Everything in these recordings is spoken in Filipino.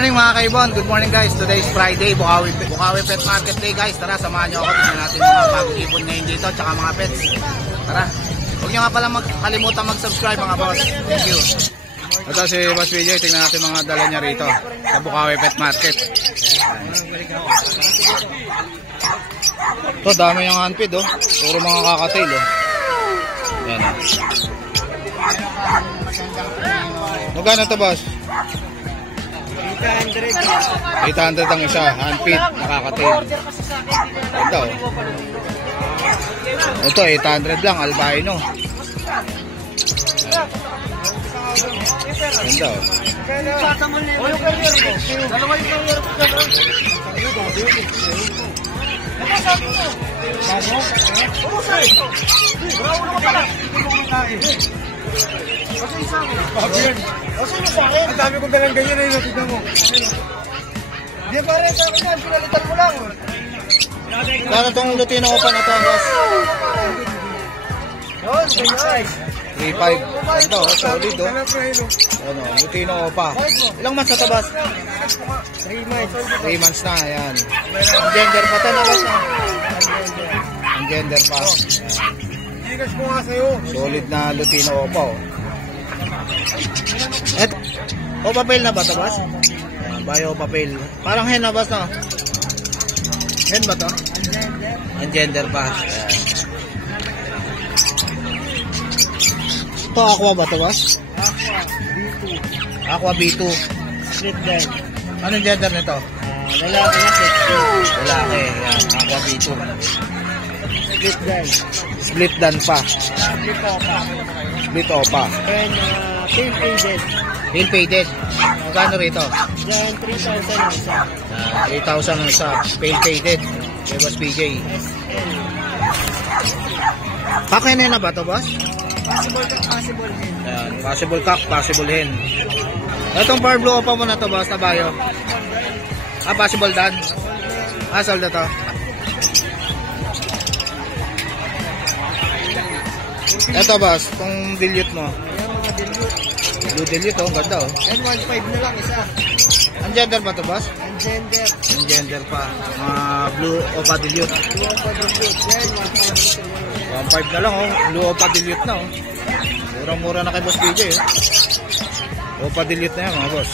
morning mga kaibon, good morning guys. Today is Friday, Bukawi Pet Market Day guys. Tara, samahan nyo ako, tignan natin mga bagong ibon ngayon dito, tsaka mga pets. Tara, huwag nyo nga pala kalimutan mag-subscribe mga boss. Thank you. Ito si Boss PJ, tignan natin mga dala niya rito sa Bukawi Pet Market. Ito, dami yung handfeed oh. Puro mga kakatail oh. Yan oh. Magkano ito boss? 800 ang isa, handfeed, nakakatail. Ito ito 800 lang, albino. Ganda oh. Ang dami kong dalang ganyan na yun, tignan mo. Di pare, sa akin yan, pinalitan mo lang. Kano itong Lutino Opa na ito, boss? Yun, ganyan. 3.5. Ganda oh, solid oh. Ano, Lutino Opa. Ilang months na ito, boss? 3 months. 3 months na, ayan. Ang gender pa ito na, boss? Ang gender pa. Gigas ko nga sa'yo. Solid na Lutino Opa oh. Et, Opa Pale na ba ito, boss? Bio Opa Pale. Parang hen na, boss, no? Hen ba ito? Ang gender pa. Ayan. Ito, Aqua ba ito, boss? Aqua B2. Split gun. Anong gender nito? Lalaki na split gun. Lalaki. Ayan, Aqua B2. Split gun. Split dan pa. Split opa. Split Opa. And tail faded. Tail faded. Magkano rito? Then 3,000 ang isa. 8,000 ang isa. Tail faded. Kay Boss PJ. SL. Pakin na ba ito, boss? Possible ka, possible hen. Ayan, possible cock, possible hen. Itong Bar Blue Opa mo na ito, boss, na bayo? Possible dan? Sold na ito. Ito, boss, itong dilute mo. Ayan mga dilute. Blue dilute, oh, ganda, oh. And 1.5 na lang isa. Ang gender ba ito, boss? And gender. Ang gender pa. Blue Opa dilute. Blue opa dilute. Then 1.5 1.5 na lang, oh. Blue Opa dilute na, oh. Murang-mura na kay Boss PJ, oh. Opa dilute na yan, mga boss.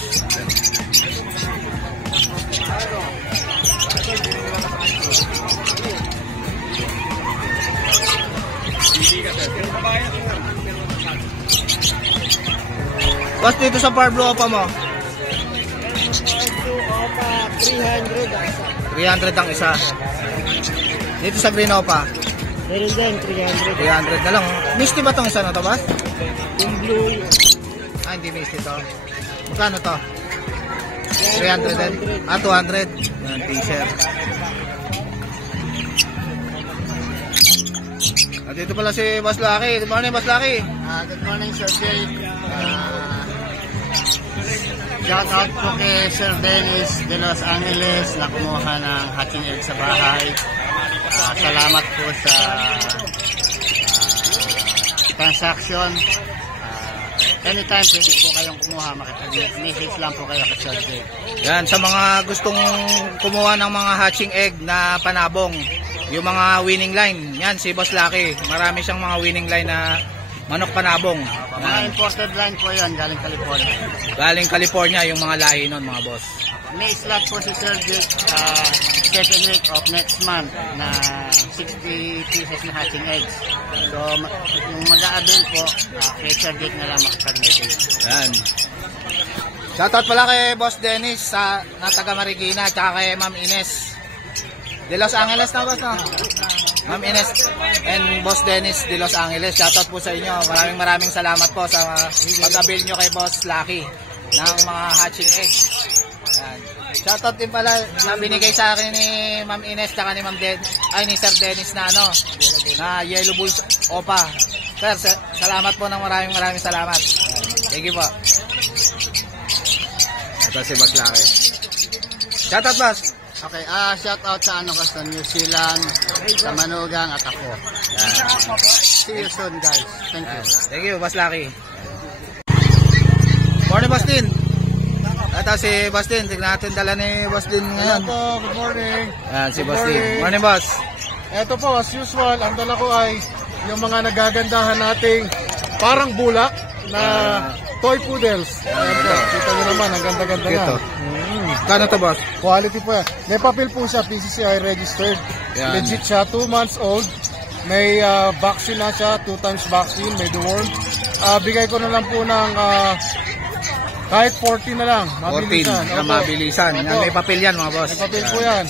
Boss, dito sa Bar Blue Opa mo? opa 300 ang isa. 300 ang isa. Dito sa Green Opa? Meron din 300. 300 na lang, oh. Misty ba itong isa na ito, boss? Yung blue. Hindi misty ito. Magkano to? 300 din? 200. Yan, t-shirt. Dito pala si Boss Lucky. Good morning, Boss Lucky. Good morning, Sir Jay. Shout out po kay Sir Dennis de Los Angeles na kumuha ng hatching egg sa bahay. Salamat po sa transaction. Anytime pwede po kayong kumuha, makipag-message lang po kayo kay Sir Jay. Yan, sa mga gustong kumuha ng mga hatching egg na panabong, yung mga winning line, yan si Boss Lucky. Marami siyang mga winning line na manok panabong. Mga imported line po yan, galing California. Galing California yung mga lahi nun, mga boss. May slot po si Sir Jay second week of next month na 60 pieces na hatching eggs. So, yung mag-a-avail po, kay Sir Jay na lang makapag-message. Yan. Shoutout pala kay Boss Dennis na taga Marikina, tsaka kay Ma'am Ines de Los Angeles na, boss, no? Ma'am Ines and Boss Dennis de Los Angeles, shoutout po sa inyo. Maraming salamat po sa pag-avail nyo kay Boss Lucky ng mga hatching eggs. Yan. Shoutout din pala na binigay sa akin ni Ma'am Ines tsaka ni ni Sir Dennis na na Yellow Bulls Opa. Sir, salamat po ng maraming salamat. Thank you po. Ito si Boss Lucky. Shoutout, boss. Okay, shout out sa New Zealand, sa Manugang at ako. See you soon, guys. Thank you. Thank you, Boss Lucky. Morning, Boss Tin. Ito si Boss Din. Tignan natin dala ni Boss Din Hello ngayon. po, good morning. Yan, si Good Boss Din. morning. Morning, boss. Ito po, as usual, ang dala ko ay yung mga nagagandahan nating parang bulak na toy poodles. Ayan po, kita nyo naman, ang ganda-ganda na. Ito. Kano to, boss? Quality po yan. May papel po siya, PCCI registered. Yan. Legit siya, 2 months old. May vaccine na siya, 2 times vaccine, may deworm. Bigay ko na lang po ng kahit 40 na lang. 14 Mabilisan. na Opo. mabilisan. Yan, Opo. may papel yan, mga boss. May papel po yan.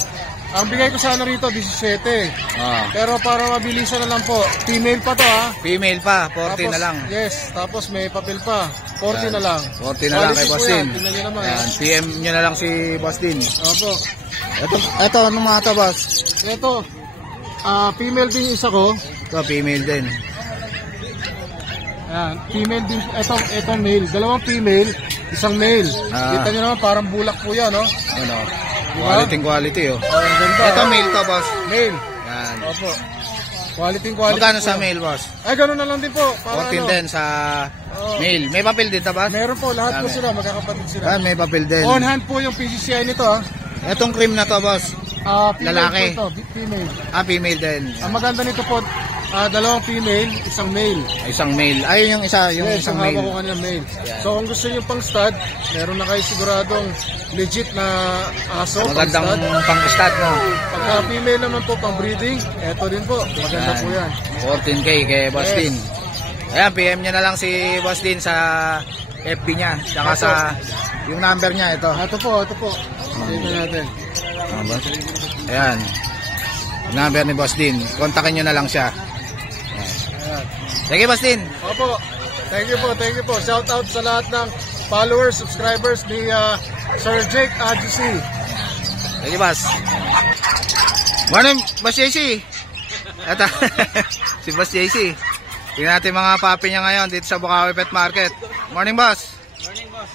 Ang bigay ko sana rito, 17. Ah. Pero para mabilisan na lang po, female pa to ha. Female pa, 14 na lang. Yes, tapos may papel pa. 40 na lang. 40 na lang kay Quality Boss po yan. Din. Tingnan nyo naman. Ayan, PM nyo na lang si Boss Din. Opo. Ito, anong mga to, boss? Ito, female din yung isa ko. Ito, female din. Ayan, female din. Ito male. Dalawang female, isang male. Ah. Kita nyo naman, parang bulak po yan, no? Ano? Diba? Quality, oh. Oh, ang ganda. Ito, male to, boss. Male. Yan. Opo. Quality. Magkano po sa yan. male, boss? Ay, ganun na lang din po. Para 14 ano, din sa Oo. male. May papel din to, boss? Meron po, lahat po Dami. sila, magkakapatid sila. Ah, may papel din. On hand po yung PCCI nito, ha? Itong cream na to, boss. Female Lalaki. po ito, female. Ah, female din. Ang maganda nito po, dalawang female, isang male. Isang male. Ayun yung isa, yung Yes, isang ang haba ko male. kanina male. Yan. So kung gusto niyo pang stud, meron na kayo siguradong legit na aso, Magandang pang stud. pang-stud, no? Pagka female naman po, pang breeding, eto din po, maganda po yan. 14K kay Boss Yes. Din. Ayan, PM nyo na lang si Boss Din sa FB niya. Tsaka sa yung number niya, ito. Ito po. Dito natin. Ah, boss. Ayan. Number ni Boss Din. Kontakin nyo na lang siya. Ayan. Sige, Boss Din. Opo. Thank you po. Shout out sa lahat ng followers, subscribers ni Sir Jake AGC. Sige, Boss. Morning, Boss JC. Ito, si Boss JC. Tingnan natin mga papi niya ngayon dito sa Bukawi Pet Market. Morning, Boss. Morning, boss.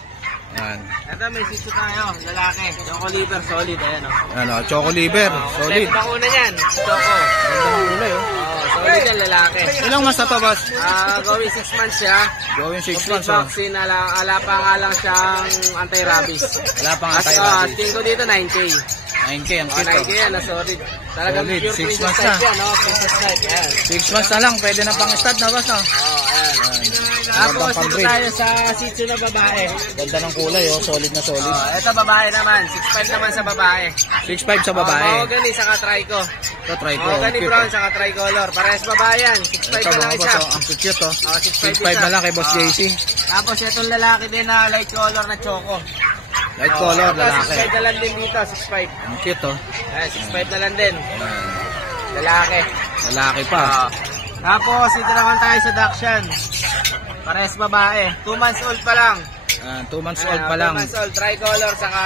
Ayan. Ito, may sito tayo. Lalaki. Choco liver, solid. Ayan, o. Ano, choco liver. Solid. Ito bakuna niyan. Choco. Gandang kulay, oh. Solid yan, lalaki. Ilang mas na to, Boss? Going 6 months siya. Going 6 Complete months, oh. vaccine. Ala pa nga lang siyang anti-rabies. Wala pang As anti-rabies. asking ko dito, 9K. 9K ang Oh, kito. 9K yan, solid. Talagang Solid, pure 6 princess months type na. yan, no? Princess type, ayan. 6 months na lang, pwede na pang stud na, Boss, no? Oh, ayan. Magandang Tapos dito pang-breed. tayo sa Shih Tzu na babae. Ganda ng kulay, oh. Solid na solid. Oh, ito babae naman, 6'5 naman sa babae. 6'5 sa babae. Oh, mahogany saka trico. Ito, try ko. Mahogany Cute, brown oh. saka tricolor. Parehas babae yan. 6'5 Ito, na lang mga isa. boss, oh. Ang cute, oh. Oh, 6'5 6'5 na lang kay Boss JC. Tapos itong lalaki din na light color na choco. Light color, ito, lalaki. 6'5 na lang din dito, 6'5. Ang cute, oh. Ayan, 6'5 na lang din. Lalaki. Lalaki pa. Oh. Tapos ito naman tayo sa Dachshund. Parehas babae. 2 months old pa lang. 2 months old pa lang. 2 months old, tricolor saka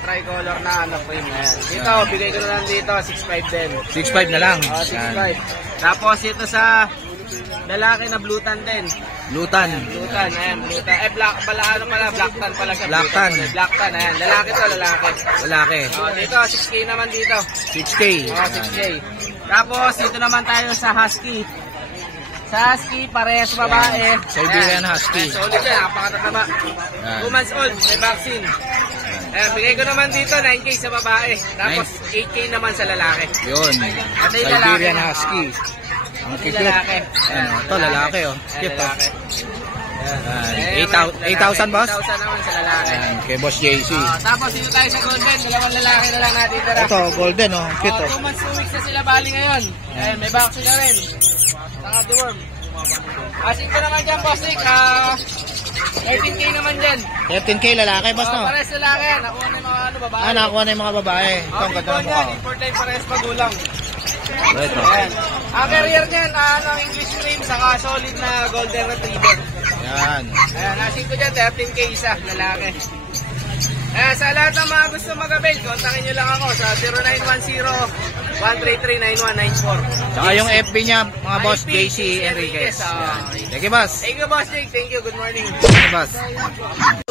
tricolor na ano cream. Ayan. Dito, bigay ko na lang dito, 6'5 din. 6'5 na lang. Oh, Yan. 6'5. Tapos ito sa lalaki na blue tan din. Lutan. Blue tan, ayan, blue tan. Black pala, ano pala, black tan pala siya. Black tan. Black tan, ayan. Lalaki to, lalaki. Lalaki. Oh, dito, 6K naman dito. 6K. Oh, 6K. Tapos, dito naman tayo sa Husky. Sa Husky, parehas babae. Siberian Ayan. Husky. Ayan, solid yan, napakatataba. Ayan. 2 months old, may vaccine. Ayan, bigay ko naman dito, 9K sa babae. Tapos, 8K naman sa lalaki. Yun. Ito yung lalaki. Siberian Husky. Ang Ito cute. yung lalaki. Ayan, ito lalaki, oh. Ayan, Cute, oh. lalaki. Ayan. 8,000, boss? 8,000 naman sa lalaki. Ayan, kay Boss JC. Tapos dito tayo sa golden, dalawang lalaki na lang natin tara. Ito, golden, oh. Cute, oh. 2 months, 2 weeks na sila bali ngayon. Ayan, may vaccine na rin. Saka deworm. Asik ko naman dyan, boss Nick. 13K naman dyan. 13K lalaki, boss, no? Pares lalaki yan. Nakuha na yung mga ano, babae. Nakakuha na yung mga babae. Ito, ang ganda ng mukha, oh. Import line, pares magulang. Ito. Ayan. Ang carrier niyan, ang English name, saka solid na golden retriever. Yan. Ayan, asik ko dyan, 13K isa, lalaki. Sa lahat ng mga gusto mag-avail, kontakin nyo lang ako sa 0910-133-9194. Saka yung FB niya, mga boss, FB, JC Enriquez. Enriquez, Yan. Thank you, boss. Thank you, boss Jake. Thank you. Good morning. Thank you, boss.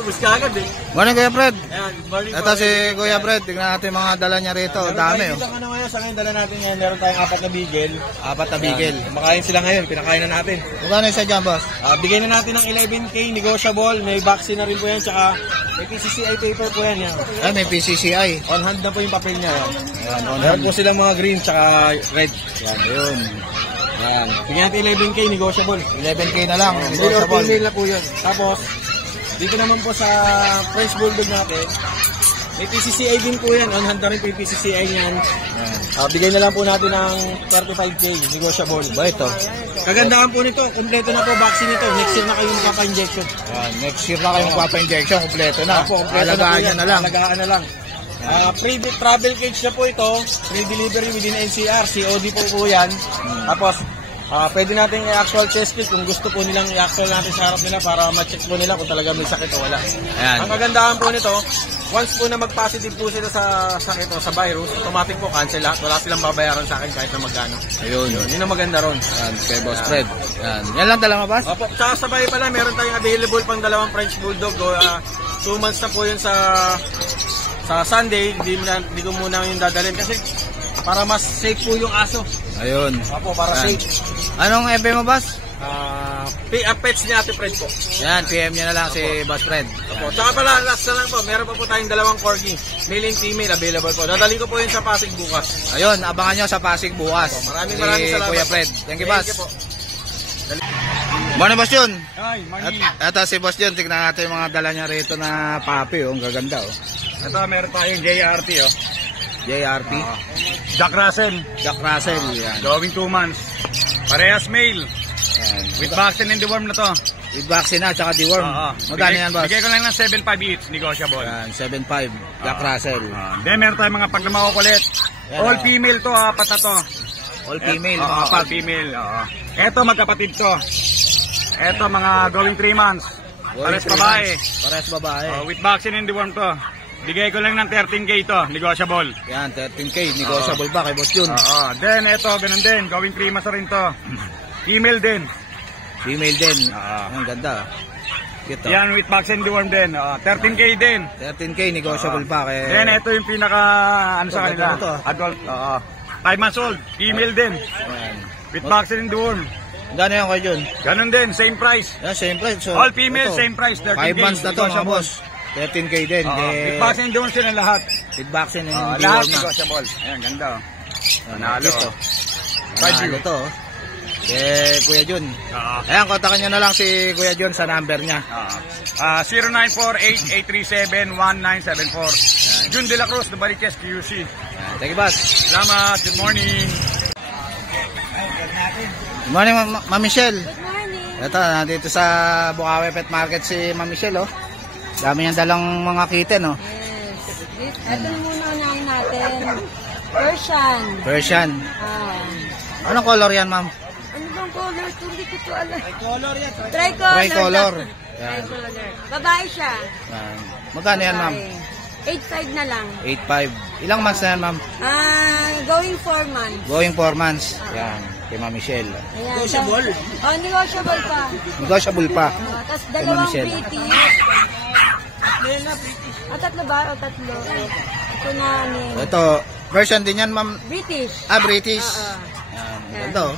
Buska agad eh. Morning, Kuya Fred. Ayan, good morning Ito si Kuya Fred. Tignan natin yung mga dala niya rito. Dami, oh. Dito ka naman sa ngayon, dala natin yan. Meron tayong 4 na bigel. 4 na bigel. Kumakain sila ngayon, pinakain na natin. Magkano isa dyan, boss? Bigay na natin ng 11K, negotiable. May vaccine na rin po yan, tsaka may PCCI paper po yan. Yan. Ay, may PCCI. On hand na po yung papel niya. Yan. Ayan, on Meron hand. po silang mga green, tsaka red. Yan. Ayun. Yan. Bigyan natin 11K, negotiable. 11K na lang. Male or Negotiable. female na po yun. Tapos, dito naman po sa French Bulldog natin, may PCCI din po yan. On hand na rin po yung PCCI niyan. Bigay na lang po natin ng 35K, negotiable. Ba ito? Kagandahan po nito, kompleto na po vaccine nito. Next year na kayo magpapa-injection. Ayan, next year na kayo magpapa-injection. Kompleto na. Kompleto na po Alagaan yan. niya na lang. Alagaan na lang. Free travel cage na po ito. Free delivery within NCR. COD po yan. Tapos, pwede natin i-actual test kit kung gusto po nilang i-actual natin sa harap nila para ma-check po nila kung talaga may sakit o wala. Ayan. Ang kagandahan po nito, once po na mag-positive po sila sa sakit o sa virus, automatic po cancel lahat. Wala silang babayaran sa akin kahit na magkano. Ayun. Yun ang maganda ron. Ayan, kay Boss Fred. Ayan. Yan lang dala mo, boss? Opo, tsaka sabay pala, meron tayong available pang 2 French Bulldog. 2 months na po yun sa Sunday. Hindi ko muna yung dadalhin kasi para mas safe po yung aso. Ayun. Opo, para Ayan. safe. Anong FB mo, boss? Pets ni Ate Fred po. Yan, PM niya na lang si Boss Fred. Opo. Tsaka pala, last na lang po, meron pa po tayong 2 corgi. Male and female available po. Dadali ko po yun sa Pasig bukas. Ayun, abangan nyo sa Pasig bukas. Maraming Si salamat. Kuya Fred. Thank you, boss. Thank you po. Morning, Boss Jun. Ay, Ito si Boss Jun. Tignan natin yung mga dala niya rito na papi. Oh. Ang gaganda. Oh. Ito, meron tayong JRT, oh. JRP. Jack Russell, Jack Russell. Yan. going 2 months. Parehas male. Yan. With vaccine and deworm na to. With vaccine na, tsaka deworm. Magkano yan, boss? Bigay ko lang ng 7.5 each, negotiable. Yan, 7.5. Jack Russell. Then meron tayong mga paglamako kulit. Yan, All oh. female to, 4 na to. All female. Oo, mga all pag. female. Ito magkapatid to. Ito mga going 3 months. Pares babae. Pares babae. With vaccine and deworm to. Bigay ko lang ng 13K to, negotiable. Yan, 13K. Negotiable ba kay Boss Jun? Then ito, ganun din. Going 3 months rin to. Female din. Female din. Ang ganda. Cute. Yan with vaccine and deworm din. 13K din. 13K. Negotiable pa kay... Then ito yung pinaka ano sa kanila. Ito, ito. Adult. 5 months old. Female din. Yan. With vaccine and deworm. Gano'n yan kay Jun? Ganun din, same price. Yan, same price. So, All female, ito, same price. 13K. 5 months na to, mga negotiable. boss. 13K din. With vaccine and deworm sila lahat. With vaccine and Lahat deworm na. negotiable. Ayan, ganda. Panalo. Ito. Panalo to. Kay Kuya Jun. Ayan, kontakan nyo na lang si Kuya Jun sa number niya. 0948-837-1974. Jun De La Cruz, Nubaliches, QC. Thank you, boss. Salamat. Good morning. Good morning, Ma'am Michelle. Good morning. Ito, nandito sa Bukawi Pet Market si Ma'am Michelle, oh. Dami niyang dalang mga kitten, oh. Yes. Ito muna unahin natin. Persian. Persian. Ah. Anong color yan, ma'am? Ano bang color? Hindi ko ito alam. Tricolor yan. Tricolor. Tricolor. Yan. Tricolor. Babae siya. Yan. Magkano yan, ma'am? 8.5 na lang. 8.5. Ilang months na yan, ma'am? Going 4 months. Going 4 months. Yan. Kay Ma'am Michelle. Ayan. Negotiable? Oh, negotiable pa. Negotiable pa. Tapos Kay Ma'am dalawang Michelle. British. Tatlo ba? O tatlo? Ito na Ito, Persian din yan, ma'am. British. British. Oo. Yan. Ganda, oh.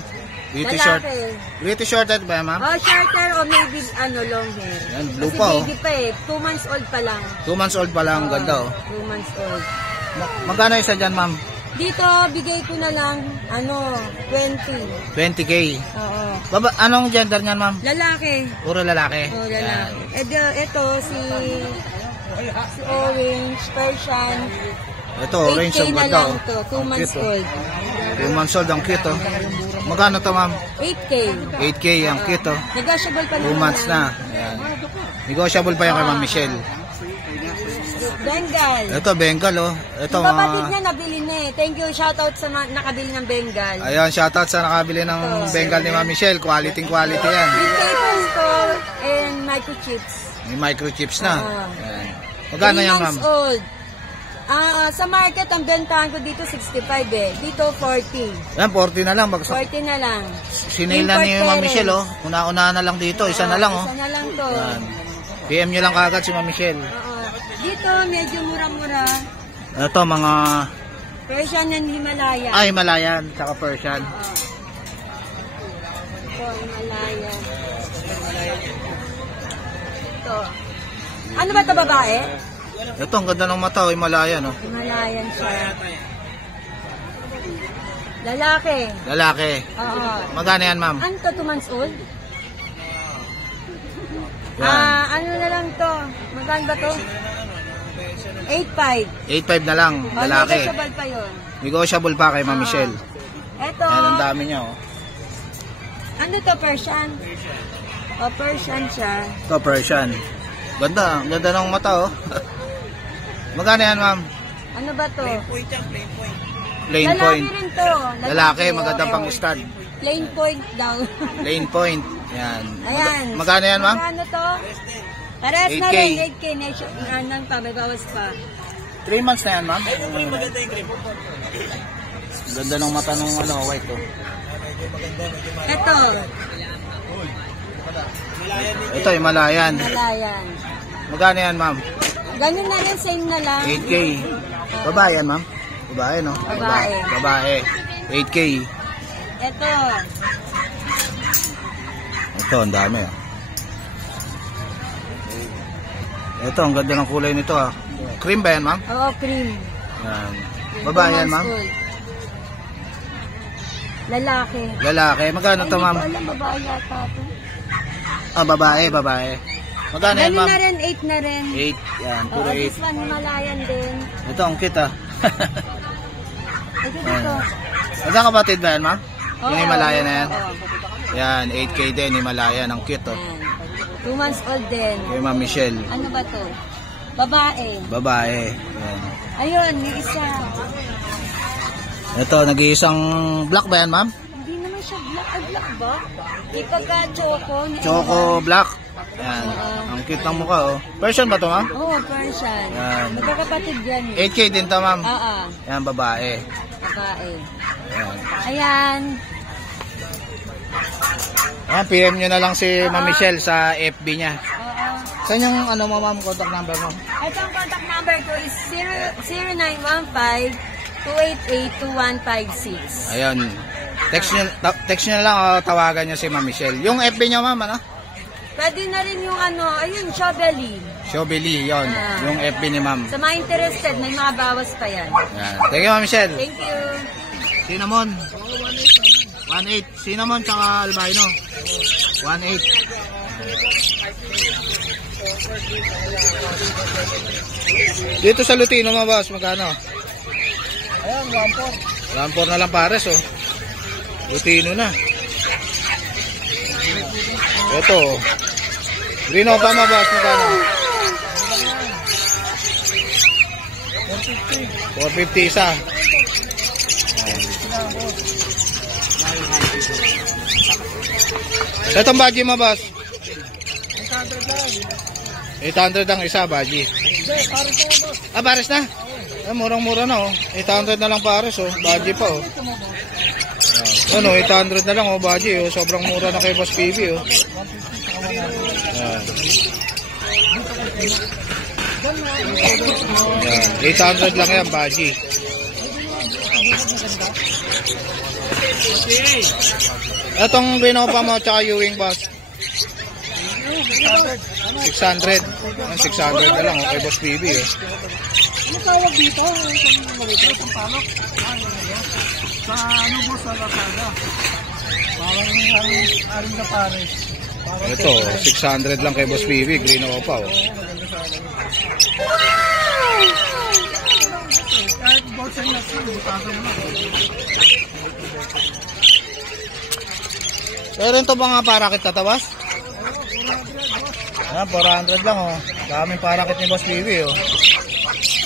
British short. Lalaki. British short head ba yan, ma'am? Oh, shorter o maybe long hair. Yan, blue Kasi pa, oh. baby pa eh. 2 months old pa lang. 2 months old pa lang. Ganda, oh. 2 months old. Magkano isa dyan, ma'am? Dito, bigay ko na lang, 20. 20K. Oo. Anong gender niyan, ma'am? Lalaki. Puro lalaki. Oh, lalaki. Ito, si Orange, Persian. Ito, orange 8K ang na ganda, lang oh. to. 2 months Cute, oh. old. 2 months old, ang cute, oh. Magkano to, ma'am? 8K. 8K, ang cute, oh. Negotiable pa 2 naman months na. Ayan. Negotiable pa yung kay Ma'am Michelle. Bengal. Ito, Bengal, oh. Ito, Yung kapatid niya nabili na eh. Thank you, shoutout sa nakabili ng Bengal. Ayan, shoutout sa nakabili ng Bengal ni Ma'am Michelle. Quality yan. With paper store and microchips. May microchips na. Ayan. 3 Magkano yan, ma'am? months old. Sa market, ang bentahan ko dito 65 eh. Dito 40. Yan, 40 na lang. 40 na lang. Sinail na ni Import Ma'am Michelle, parents. oh. Una-una na lang dito. Isa na lang, oh. Isa na lang to. Yan. PM nyo lang kagad si Ma'am Michelle. Oo. Dito, medyo mura-mura. Ito, mga Persian and Himalaya. Himalayan, tsaka Persian. Oo. Ito, Himalaya. Ito. Ano ba ito, babae? Ito, ang ganda ng mata, Himalayan. Oh. Himalayan siya. Lalaki. Lalaki. Oo. Magkano yan, ma'am? Ano to, 2 months old? Yan. Ano na lang to? Magkano ba to? 8.5. 8.5 na lang, lalaki. Negotiable pa yun. Negotiable pa kay Ma'am Michelle. Eto. Yan, ang dami niya, oh. Ano to, Persian? O, Persian siya. Ito, Persian. Ganda, ang ganda ng mata, oh. Magkano yan, ma'am? Ano ba to? Plain Lalaki point. rin to. Lalaki, magandang okay. pang stud. Plain point daw. Plain point. Yan. Ayan. Magkano yan, ma'am? Magkano to? Parehas na 8K. rin, 8K. Anong pa, may bawas pa. 3 months na yan, ma'am? Ganda ng mata ng white, oh. Ito, Ito, Himalayan. Himalayan. Magkano yan, ma'am? Ganun na rin, same na lang. 8K. Babae yan, ma'am? Babae, no? Babae. Babae. 8K. Ito, Ito, ang dami, oh. Ito, ang ganda ng kulay nito, ah. Cream ba yan, ma'am? oo, cream. Yan. Babae yan, ma'am? Lalaki. Lalaki. Magkano to, ma'am? Hindi ko alam, babae yata ito. Ah, babae. Magkano yan, Ganun ma'am? na rin, 8 na rin. 8. Yan, Oo, puro 8. this one, Himalayan din. Ito, ang cute, ah. Ito dito. Magkano kapatid ba yan, ma'am? Yung Himalayan na yan? Oo. Yan, 8K din, Himalayan. Ang cute, oh. Ayan. 2 months old din. Kay Ma'am Michelle. Ano ba to? Babae. Babae. Yan. Ayun, may isa. Ito, nag-iisang black ba yan, ma'am? Hindi naman siya black. Ay, black ba? Ipagka-choco. Choco black. Yan. Ang cute ng mukha, oh. Persian ba to, ma'am? Oo, Persian. Yan. Magkakapatid yan eh. 8K din to, ma'am. Oo, Yan, babae. babae. Yan. Ayan. Yan, PM nyo na lang si Ma'am Michelle sa FB niya. Oo. Saan yung, ano mo, ma'am, contact number mo? Ito ang contact number ko is 0915-288-2156. Ayun. Text nyo na lang, o tawagan nyo si Ma'am Michelle. Yung FB nyo, ma'am, ano? Pwede na rin yung ano, ayun, Chobeli. Shobeli, yon. Yung FB ni ma'am. Sa mga interested, may mga bawas pa yan. Yan. Thank you, Ma'am Michelle. Thank you. Cinnamon. 1.8. Cinnamon tsaka albino. 1.8. Dito sa Lutino, mga boss, magkano? Ayan, 1.4. Rampor na lang pares, oh. Lutino na. Ito, oh. Green Opa, mga boss, magkano? 450 isa. Itong baji mo, boss? 800 ang isa, baji. Ah, pares na? Ah, murang-mura na, oh. 800 na lang pares, oh. Baji pa, oh. Ano, 800 na lang, oh, baji, oh. Sobrang mura na kay Boss PB, oh. Yan. 800 lang yan, baji. Etong binopa mo tsaka Ewing, boss? 600. 600 na lang, okay, Boss PB, eh. Ano tawag dito? Itong palok. Sa ano po sa Lazada? Parang aring na pares. Ito, 600 lang kay Boss PB, Green Opa, oh. Kahit boxing na siya, butaso mo na. Pero ito mga parakit tatawas? Ah, 400 lang, oh. Daming parakit ni Boss PB, oh.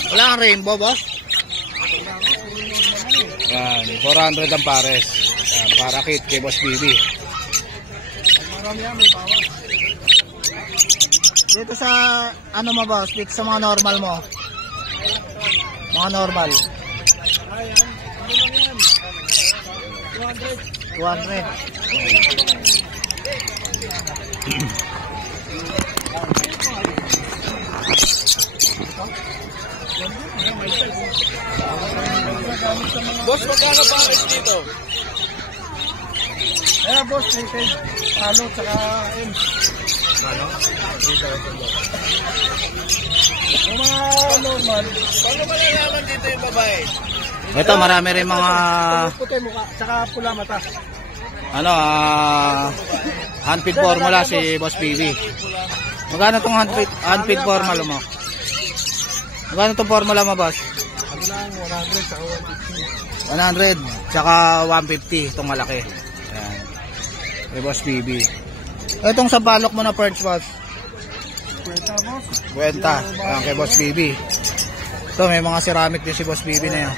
Wala kang rainbow, boss? Yan, 400 ang pares. Yan, parakit kay Boss PB. Marami yan, may bawas. Dito sa, ano mo, boss? Dito sa mga normal mo? Mga normal. Ayan, ano lang yan? 200. 200. Boss, magkano package dito? Eh, boss, native. Palo, tsaka M. Yung mga normal. Paano malalaman dito yung babae? Ito, marami rin mga Puti mukha, tsaka pula mata. handfeed formula si Boss PB. Magkano tong handfeed formula mo? Magkano tong formula mo, boss? Ano lang, 100 tsaka 100 tsaka 150 itong malaki. Ayan. Kay Boss PB. Itong sa balok mo na perch, boss. 150. Boss. Kwenta. Ayan, kay Boss PB. Ito, may mga ceramic din si Boss PB na yan.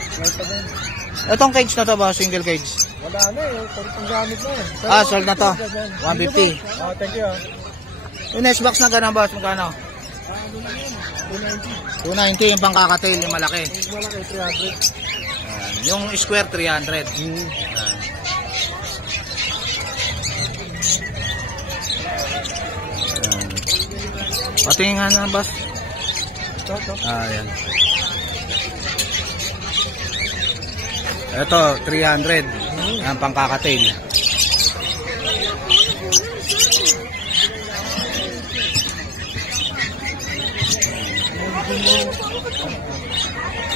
Itong cage na to, boss, single cage. Wala na eh, pang gamit na eh. Sold na to. 150. Oh, thank you. Yung next box na gano'n, boss, magkano? 290. 290 yung pangkakatail, yung malaki. Malaki, 300. Ayan. Yung square, 300. Ayan. Patingin nga na, boss. Ito. Ayan. Ito, 300. Ang pangkakatail.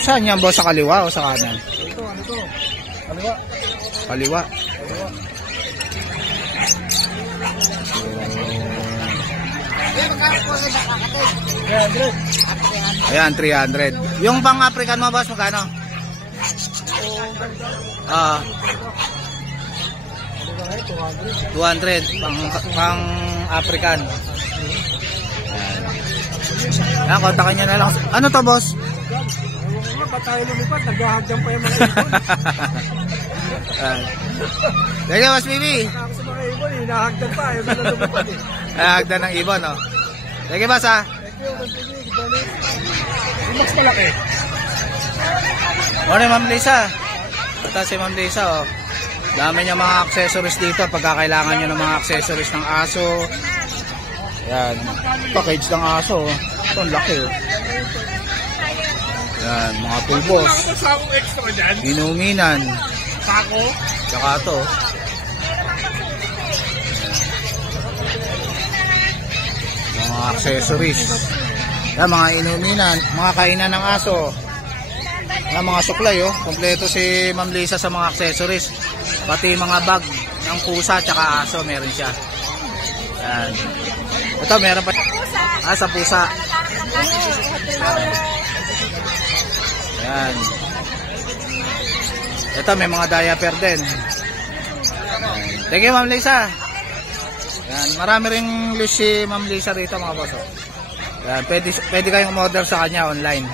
Saan yan, boss? Sa kaliwa o sa kanan? Ito, ano to? Kaliwa. Kaliwa. Ayan, 300. Yung pang African mo, boss, magkano? Ah, 200 pang African. Ayan, kontakin nyo na lang. Ano to, boss? Pa tayo lumipat, naghahagdan pa yung mga ibon. Sige, boss, Bibi. Ako sa mga ibon, hinahagdan pa, ayaw na lumipat eh. Hagdan ng ibon, no? Sige, boss, ha? Thank you, Boss Bibi. Yung mas malaki. Morning, Ma'am Lisa. Ito si Ma'am Lisa, oh. Dami niya mga accessories dito. Pagkakailangan nyo ng mga accessories ng aso. Yan. Package ng aso, oh. Ito, ang laki, oh. Yan, mga pulbos. Inuminan. Sako? Tsaka ito. Mga accessories. Yan, mga inuminan. Mga kainan ng aso. Yan, mga suklay, oh. Kompleto si Ma'am Lisa sa mga accessories. Pati mga bag ng pusa tsaka aso, meron siya. Yan. Ito, meron pa. Sa pusa. Yan. Ito, may mga diaper din. Thank you, Ma'am Lisa. Yan, marami ring list si Ma'am Lisa rito, mga boss. Yan, pwede kayong umorder sa kanya online.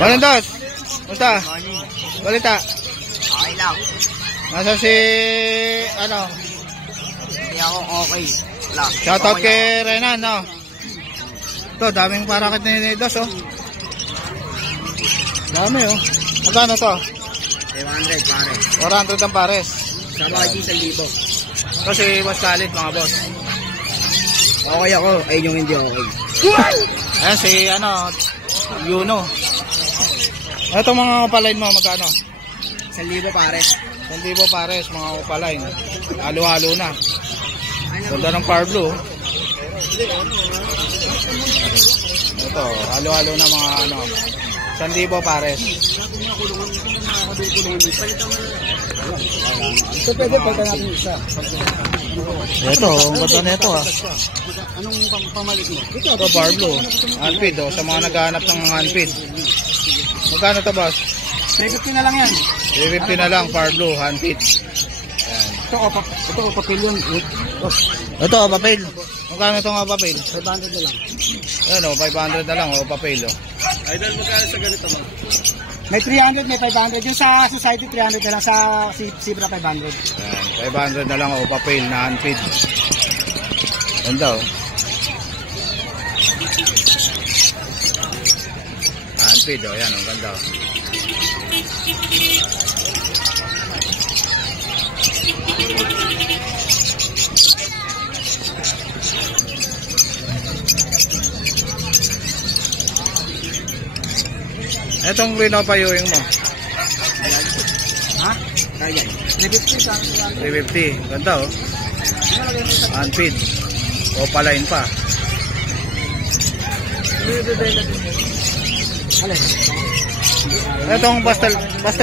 Morning, Dos. Musta? Balita. Okay lang. Nasa si, ano? Hindi ako okay. Wala. Shoutout kay Renan, no? Ito, daming parakit ni Dos, oh. Dami, oh. Magkano to? 500 pare. 400 ang pares. Sa mga G, 1,000. Ito si Boss Khalid, mga boss. Okay ako, ayun yung hindi okay. Ayan si, ano, Yuno. Ito mga opalain mo, magkano? 1,000 pare. 1,000 pares, mga opalain. Halo-halo na. Ganda ng Power Blue. Ito, halo-halo na mga, ano, 1,000 pares. Ito pwede, pwede natin isa. Ito, ang ganda nito, ah. Anong pamalit mo? Ito, Power Blue. Handfeed, oh, sa mga naghahanap ng handfeed. Magkano to, boss? 350 na lang yan. 350 na lang, Power Blue, handfeed. Ito, papel yun. Ito, papel. Magkano itong papel? 500 na lang. Ayan, oh, 500 na lang, oh, papel, oh. Idol, magkano sa ganito mo? May 300, may 500. Yung sa Society, 300 na lang. Sa Zebra, 500. Ayan, 500 na lang, oh, papel na handfeed. Ganda, oh. Handfeed, oh, yan, oh, ganda, oh. Itong Grenopa Ewing mo. Ha? Ayan. 350. Ganda oh. Unfeed. Opaline pa. Itong pastel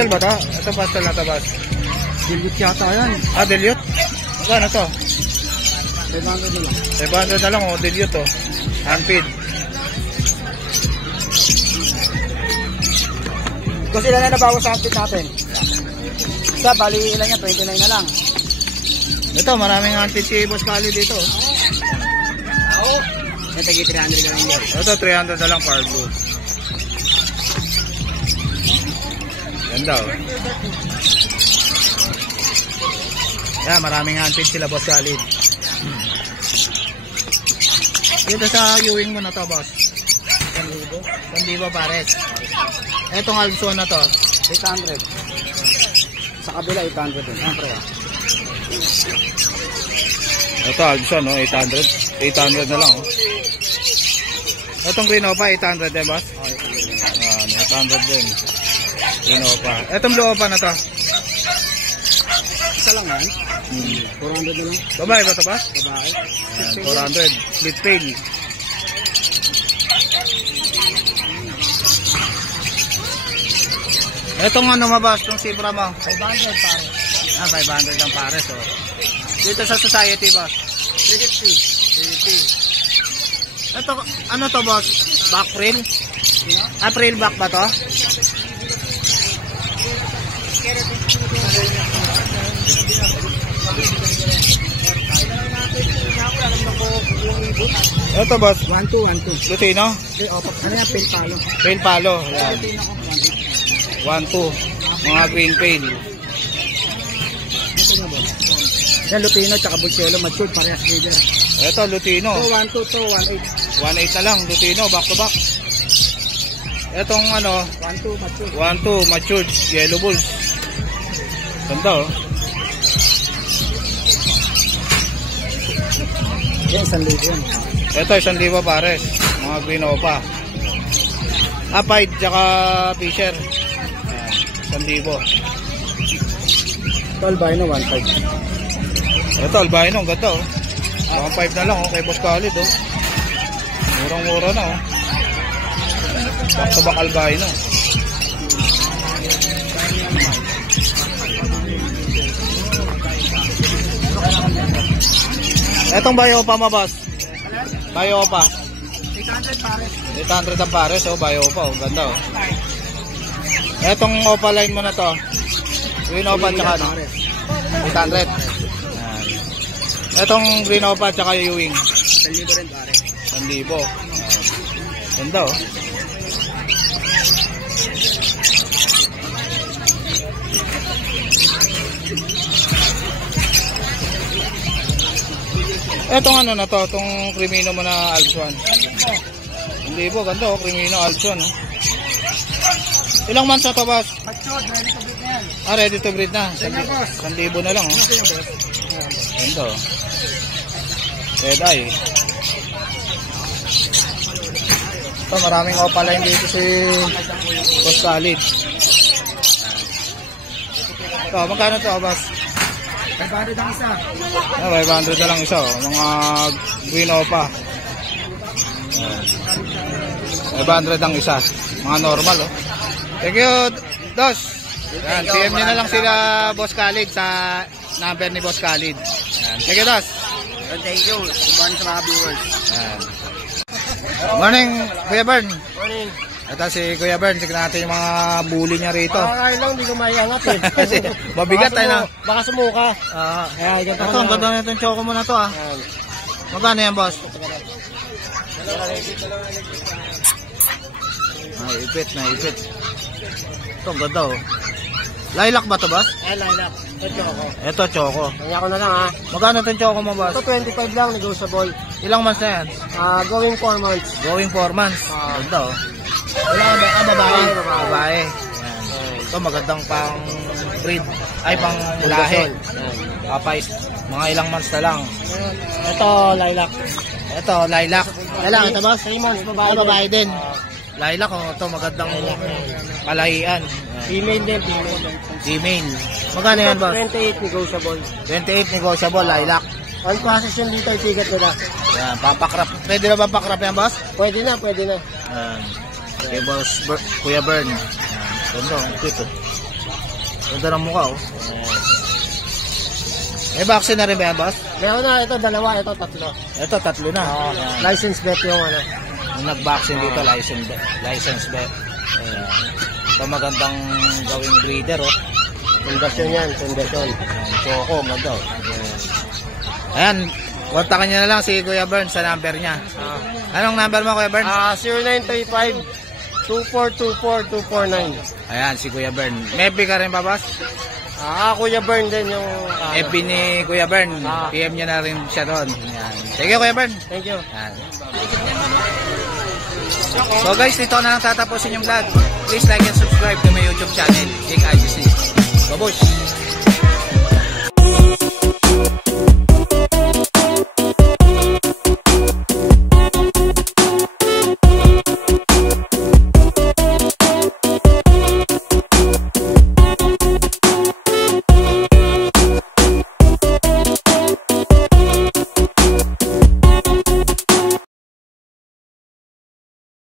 ba to? Itong pastel na to, boss. Dilute yata yan. Ah, dilute? Magkano to? 500 na lang. 500 na lang oh, dilute oh. Unfeed. Kasi ilan na nabawas sa update natin? Isa, bali ilan yan? 29 na lang. Ito, maraming unfeed si Boss Kali dito. Ito, 300 na lang yan. Ito, 300 na lang par blue. Ganda oh. Yan, maraming unfeed sila Boss Kali. Dito sa Ewing mo na to, boss. 1,000 pares. Etong Alpson na to, 800. Sa kabila, 800 din. Siyempre ah. ito Alpson no, 800. 800 na lang oh. Etong Grenopa 800 din, boss. Ah, 800 din. Grenopa. Etong Blue na to. Isa lang yan. 400 na lang. Babae ba to, boss? Babae. 400. Split tail. Etong ano mabas, itong Sibra mo? 500 pare. Ah, 500 ang pares oh. Dito sa society, boss? 350. 350. Ito, ano to, boss? Back frill? Ah, frill back ba to? Ito, boss? 1-2. Lutino? Ano yan? Pale palo. Pail palo. Yan. 1-2. Mga green pail. Yan, Lutino tsaka Bulcelo, matured, parehas leader. Ito, Lutino. 2-1-2 to 1-8. 1-8 na lang, Lutino, back to back. Etong ano, 1-2 matured. 1-2, matured, yellow bulls. Ganda oh. Yan, 1,000 yan. Ito, 1,000 pares. Mga Grenopa. Apide, tsaka Fisher. Ayan, 1,000. Ito, albino, 1.5. Ito, albino, ang ganda oh. 1.5 na lang oh, kay Boss Khalid oh. Murang-mura na oh. Back to back albino. Etong Bayopa mo, boss? Bayopa. 800 pare. 800 ang pares oh, Bayopa oh, ganda oh. Etong Opaline mo na to. Green Opa tsaka ano? 800. Ayan. Etong Green Opa tsaka Ewing. 1,000 rin pare. 1,000. Ayan. Ganda oh. Etong ano na to, itong Crimino mo na Alpson. 1,000, ganda oh, Crimino Alpson oh. Ilang months na to, boss? Matured, ready to breed na yan. Ah, ready to breed na. Sige, boss. 1,000 na lang oh. Sige, boss. Ganda oh. Red eye. Ito, maraming opaline dito si Boss Khalid. Ito, magkano to, boss? 500 ang isa. Ah, 500 na lang isa oh. Mga Green Opa. 500 ang isa. Mga normal oh. Thank you, Dos. Yan, PM nyo na lang sila Boss Khalid sa number ni Boss Khalid. Yan. Thank you, Dos. Thank you. Morning sa mga viewers. Yan. Morning, Kuya Bern. Morning. Ito si Kuya Bern. Tignan natin yung mga bully niya rito. Ay lang, hindi ko maiangat eh. Kasi mabigat tayo na. Baka sumuka. Ito, ang ganda na itong choco mo na to ah. Magkano yan, boss? Naipit. Ito, ang ganda oh. Lilac ba to, boss? Ay, lilac. Ito ako. Ito, choco. Kaya ko na lang ha. Magkano itong choco mo, boss? Ito 25 lang, negotiable. Ilang months na yan? Going 4 months. Going 4 months. Ganda oh. Wala ba? Babae. Babae. Yan. Ito, magandang pang breed. Ay, pang lahi. Papais. Mga ilang months na lang. Ito, lilac. Ito, lilac. Lalaki ito, boss? 3 months, babae. Babae din. Lilac, oh, ito magandang kalahian. Female din, female. Gmail. Magkano yan, boss? 28 negotiable. 28 negotiable, lilac. On process yung dito, itigat nila. Yan, papakrap. Pwede na ba pakrap yan, boss? Pwede na, pwede na. Yan. Okay, boss, Kuya Bern. Yan. Ganda, ang cute, oh. Ganda ng mukha, oh. May vaccine na rin ba yan, boss? Meron na, ito dalawa, ito tatlo. Ito, tatlo na. License bet yung ano. Yung nag-vaccine dito, license bet. Ayan. Ito magandang gawing breeder, oh. Pundasyon yan, pundasyon. Choco, ganda, oh. Ayan, kontakin nyo na lang si Kuya Bern sa number niya. Anong number mo, Kuya Bern? 0935-2424-249. Ayan, si Kuya Bern. May FB ka rin ba, boss? Kuya Bern din yung... FB ni Kuya Bern. PM nyo na rin siya doon. Ayan. Sige, Kuya Bern. Thank you. Ayan. So guys, dito na lang tatapusin yung vlog. Please like and subscribe to my YouTube channel, Jake IGC. Babush!